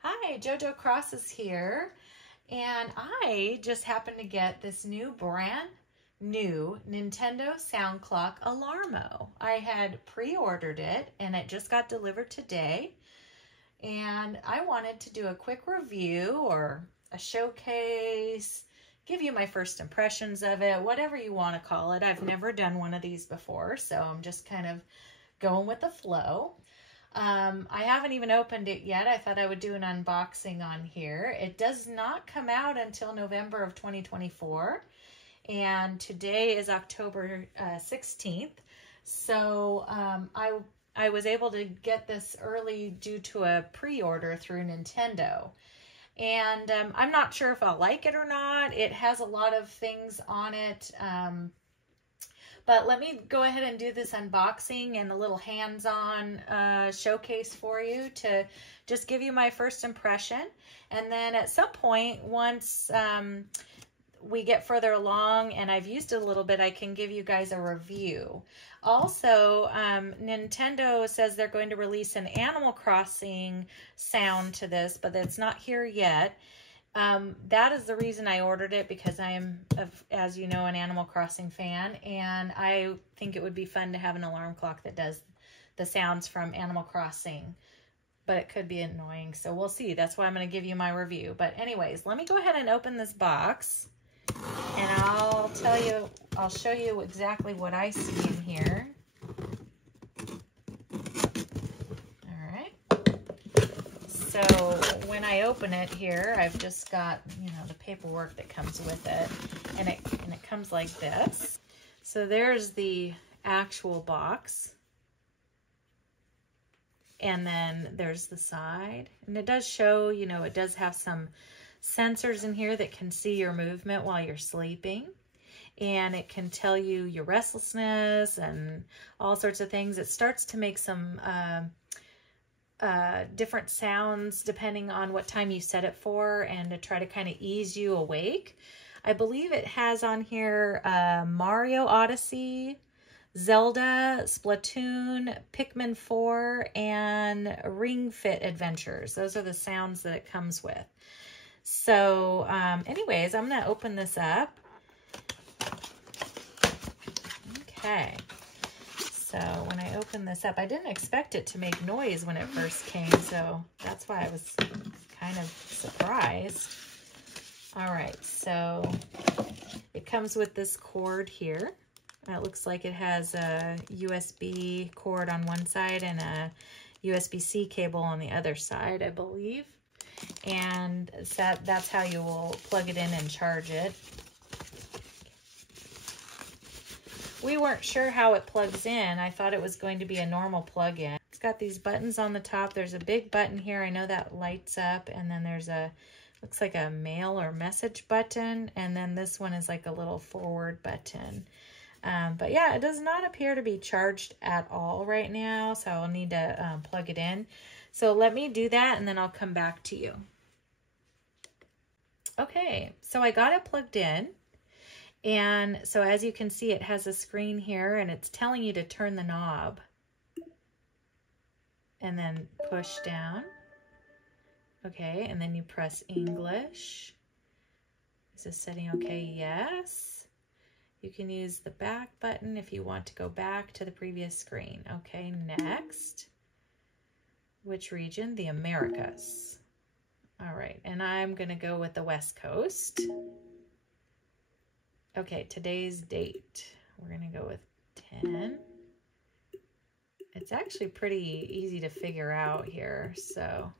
Hi, JoJo Cross is here, and I just happened to get this brand new Nintendo Sound Clock Alarmo. I had pre-ordered it, and it just got delivered today, and I wanted to do a quick review or a showcase, give you my first impressions of it, whatever you want to call it. I've never done one of these before, so I'm just kind of going with the flow. I haven't even opened it yet. I thought I would do an unboxing on here. It does not come out until November of 2024, and today is October 16th. So I was able to get this early due to a pre-order through Nintendo. And I'm not sure if I'll like it or not. It has a lot of things on it. But let me go ahead and do this unboxing and a little hands-on showcase for you to just give you my first impression. And then at some point, once we get further along and I've used it a little bit, I can give you guys a review. Also, Nintendo says they're going to release an Animal Crossing sound to this, but it's not here yet. That is the reason I ordered it, because I am, as you know, an Animal Crossing fan, and I think it would be fun to have an alarm clock that does the sounds from Animal Crossing, but it could be annoying, so we'll see. That's why I'm going to give you my review. But anyways, let me go ahead and open this box, and I'll show you exactly what I see in here. So when I open it here, I've just got, the paperwork that comes with it, and it comes like this. So there's the actual box, and then there's the side, and it does show, it does have some sensors in here that can see your movement while you're sleeping, and it can tell you your restlessness and all sorts of things. It starts to make some different sounds depending on what time you set it for, and to try to kind of ease you awake. I believe it has on here Mario Odyssey, Zelda, Splatoon, Pikmin 4, and Ring Fit Adventures. Those are the sounds that it comes with. So anyways, I'm going to open this up. Okay. So when I open this up, I didn't expect it to make noise when it first came, so that's why I was kind of surprised. All right, so it comes with this cord here. It looks like it has a USB cord on one side and a USB-C cable on the other side, I believe. And that's how you will plug it in and charge it. We weren't sure how it plugs in. I thought it was going to be a normal plug-in. It's got these buttons on the top. There's a big button here. I know that lights up. And then there's looks like a mail or message button. And then this one is like a little forward button. But yeah, it does not appear to be charged at all right now. So I'll need to plug it in. So let me do that, and then I'll come back to you. Okay, so I got it plugged in. And so as you can see, it has a screen here, and it's telling you to turn the knob and then push down. Okay, and then you press English. Is this setting okay? Yes. You can use the back button if you want to go back to the previous screen. Okay, next. Which region? The Americas. All right, and I'm going to go with the West Coast. Okay, today's date. We're going to go with 10. It's actually pretty easy to figure out here, so.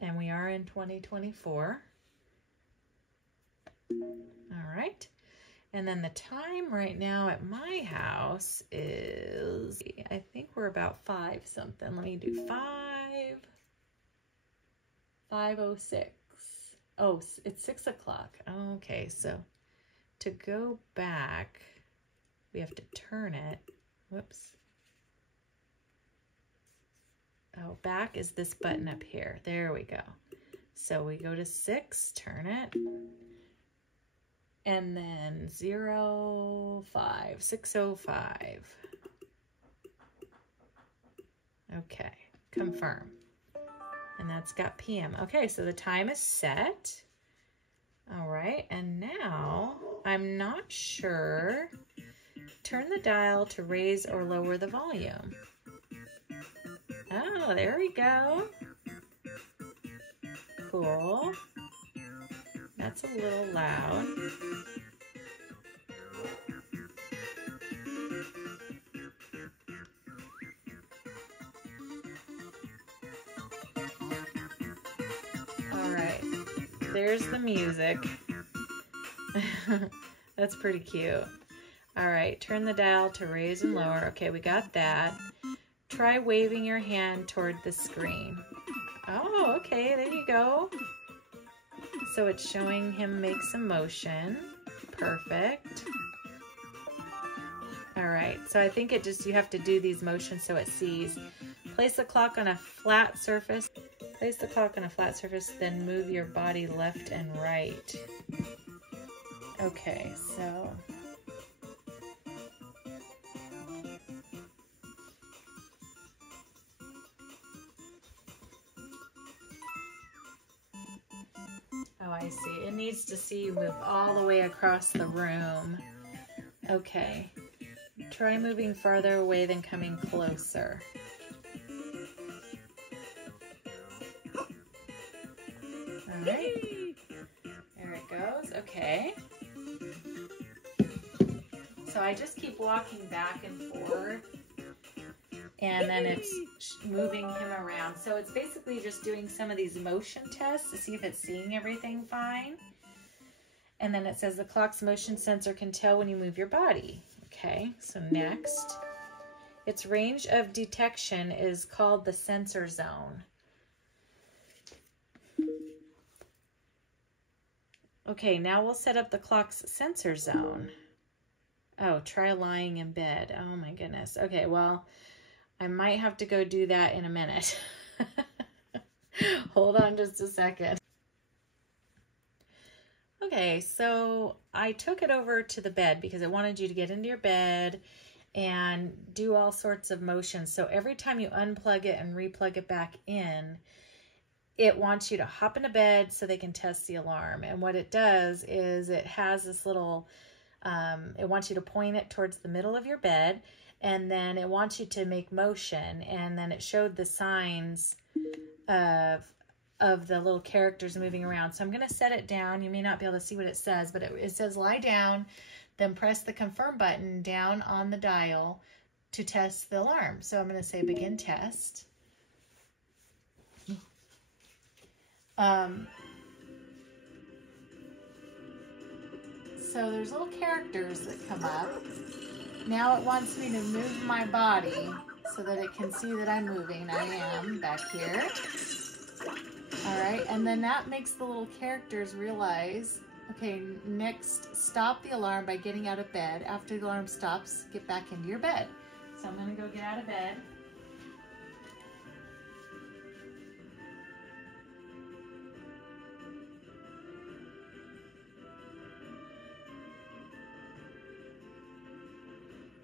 And we are in 2024. All right. And then the time right now at my house is, I think we're about 5 something. Let me do 5:06. Oh, it's 6 o'clock. Okay, so to go back, we have to turn it. Whoops. Oh, back is this button up here. There we go. So we go to 6, turn it. And then 05, 6:05. Okay, confirm. And that's got PM. Okay, so the time is set. All right, and now I'm not sure. Turn the dial to raise or lower the volume. Oh, there we go. Cool. That's a little loud. All right, there's the music. That's pretty cute. All right, turn the dial to raise and lower. Okay, we got that. Try waving your hand toward the screen. Oh, okay, there you go. So it's showing him make some motion. Perfect. All right, so I think you have to do these motions so it sees. Place the clock on a flat surface. Place the clock on a flat surface, then move your body left and right. Okay, so... Oh, I see. It needs to see you move all the way across the room. Okay. Try moving farther away than coming closer. All right. There it goes. Okay. So I just keep walking back and forth, and then it's moving him around. So it's basically just doing some of these motion tests to see if it's seeing everything fine. And then it says the clock's motion sensor can tell when you move your body. Okay, so next. Its range of detection is called the sensor zone. Okay, now we'll set up the clock's sensor zone. Oh, try lying in bed. Oh my goodness. Okay, well, I might have to go do that in a minute. Hold on just a second. Okay, so I took it over to the bed because it wanted you to get into your bed and do all sorts of motions. So every time you unplug it and replug it back in, it wants you to hop into bed so they can test the alarm. And what it does is it has this little, it wants you to point it towards the middle of your bed, and then it wants you to make motion, and then it showed the signs of the little characters moving around. So I'm going to set it down. You may not be able to see what it says, but it says lie down, then press the confirm button down on the dial to test the alarm. So I'm going to say begin test. So there's little characters that come up. Now it wants me to move my body so that it can see that I'm moving. I am back here. All right, and then that makes the little characters realize, okay, next, stop the alarm by getting out of bed. After the alarm stops, get back into your bed. So I'm gonna go get out of bed.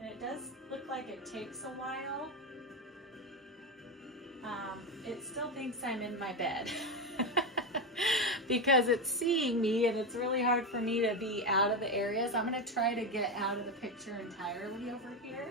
And it does look like it takes a while. It still thinks I'm in my bed because it's seeing me, and it's really hard for me to be out of the areas. I'm going to try to get out of the picture entirely over here.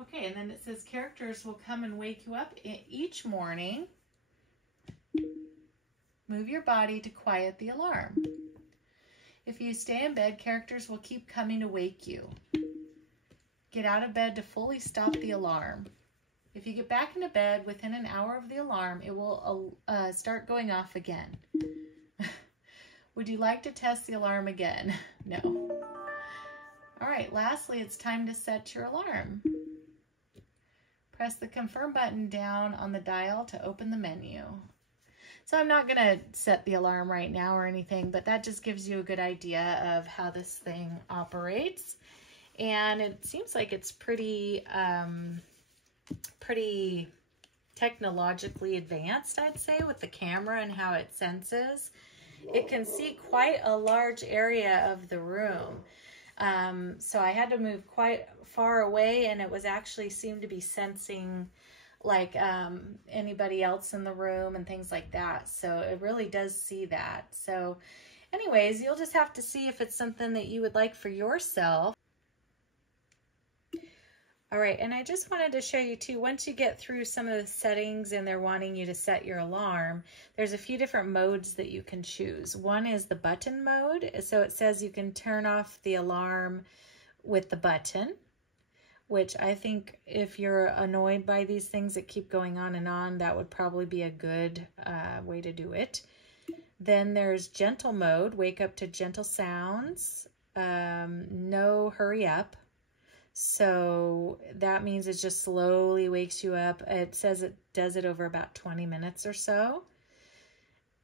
Okay, and then it says characters will come and wake you up each morning. Move your body to quiet the alarm. If you stay in bed, characters will keep coming to wake you. Get out of bed to fully stop the alarm. If you get back into bed within an hour of the alarm, it will start going off again. Would you like to test the alarm again? No. All right, lastly, it's time to set your alarm. Press the confirm button down on the dial to open the menu. So I'm not going to set the alarm right now or anything, but that just gives you a good idea of how this thing operates. And it seems like it's pretty technologically advanced, I'd say, with the camera and how it senses. It can see quite a large area of the room. So I had to move quite far away, and it was actually seemed to be sensing like anybody else in the room and things like that. So it really does see that. So anyways, you'll just have to see if it's something that you would like for yourself. All right, and I just wanted to show you too, once you get through some of the settings and they're wanting you to set your alarm, there's a few different modes that you can choose. One is the button mode. So it says you can turn off the alarm with the button, which I think if you're annoyed by these things that keep going on and on, that would probably be a good way to do it. Then there's gentle mode, wake up to gentle sounds, no hurry up. So that means it just slowly wakes you up. It says it does it over about 20 minutes or so.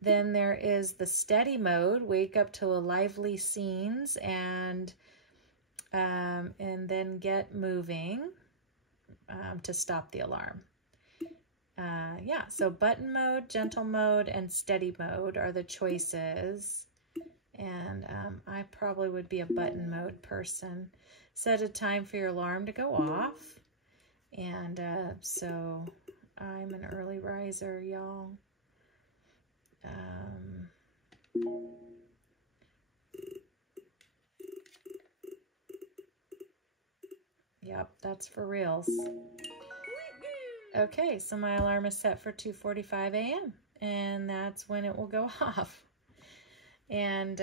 Then there is the steady mode, wake up to lively scenes and then get moving to stop the alarm. Yeah, so button mode, gentle mode, and steady mode are the choices. And I probably would be a button mode person. Set a time for your alarm to go off. And so I'm an early riser, y'all. Yep, that's for reals. Okay, so my alarm is set for 2:45 a.m. and that's when it will go off. And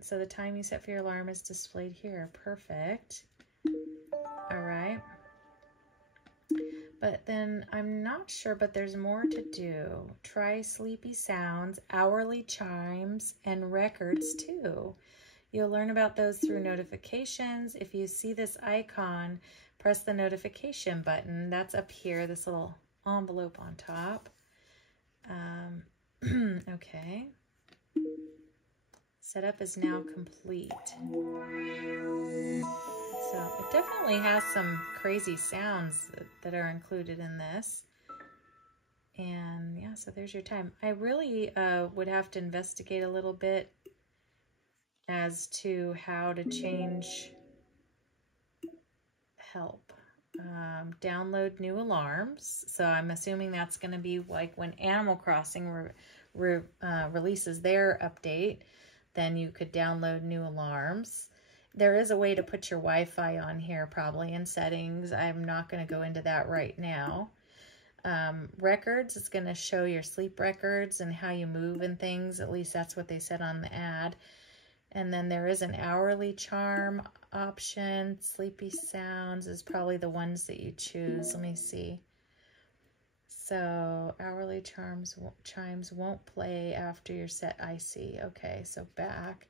so the time you set for your alarm is displayed here. Perfect. All right. But then I'm not sure, but there's more to do. Try sleepy sounds, hourly chimes, and records too. You'll learn about those through notifications. If you see this icon, press the notification button. That's up here, this little envelope on top. Okay. Setup is now complete. So it definitely has some crazy sounds that are included in this. And yeah, so there's your time. I really would have to investigate a little bit as to how to change help. Download new alarms. So I'm assuming that's going to be like when Animal Crossing releases their update. Then you could download new alarms. There is a way to put your Wi-Fi on here probably in settings. I'm not going to go into that right now. Records, it's going to show your sleep records and how you move and things. At least that's what they said on the ad. And then there is an hourly charm option. Sleepy sounds is probably the ones that you choose. Let me see. So hourly chimes won't play after you're set. I see. Okay, so back.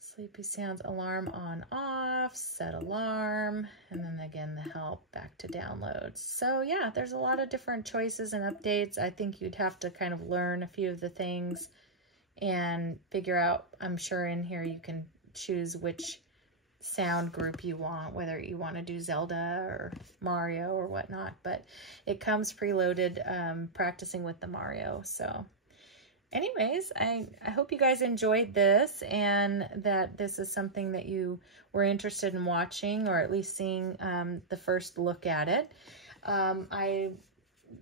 Sleepy sounds, alarm on off, set alarm, and then again the help, back to downloads. So yeah, there's a lot of different choices and updates. I think you'd have to kind of learn a few of the things and figure out, I'm sure in here you can choose which sound group you want, whether you want to do Zelda or Mario or whatnot, but it comes preloaded practicing with the Mario. So anyways, I hope you guys enjoyed this and that this is something that you were interested in watching or at least seeing the first look at it. I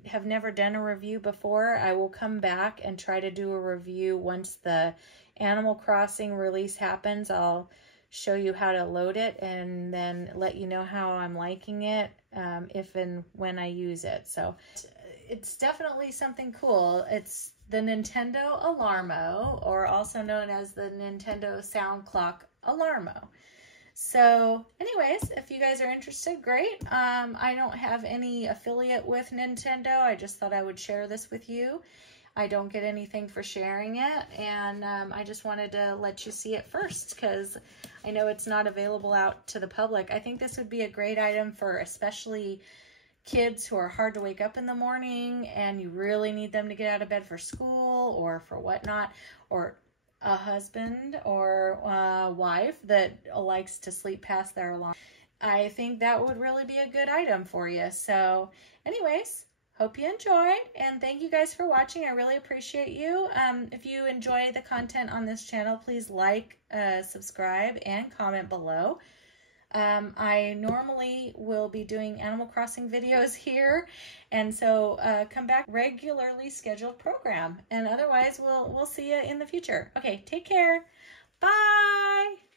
have never done a review before. I will come back and try to do a review once the Animal Crossing release happens. I'll show you how to load it and then let you know how I'm liking it if and when I use it. So it's definitely something cool. It's the Nintendo Alarmo, or also known as the Nintendo Sound Clock Alarmo. So anyways, if you guys are interested, great. I don't have any affiliate with Nintendo. I just thought I would share this with you. I don't get anything for sharing it, and I just wanted to let you see it first because I know it's not available out to the public. I think this would be a great item for especially kids who are hard to wake up in the morning and you really need them to get out of bed for school or for whatnot, or a husband or a wife that likes to sleep past their alarm, I think that would really be a good item for you. So anyways, hope you enjoyed, and thank you guys for watching. I really appreciate you. If you enjoy the content on this channel, please like, subscribe, and comment below. I normally will be doing Animal Crossing videos here, and so come back, regularly scheduled program. And otherwise, we'll see you in the future. Okay, take care. Bye.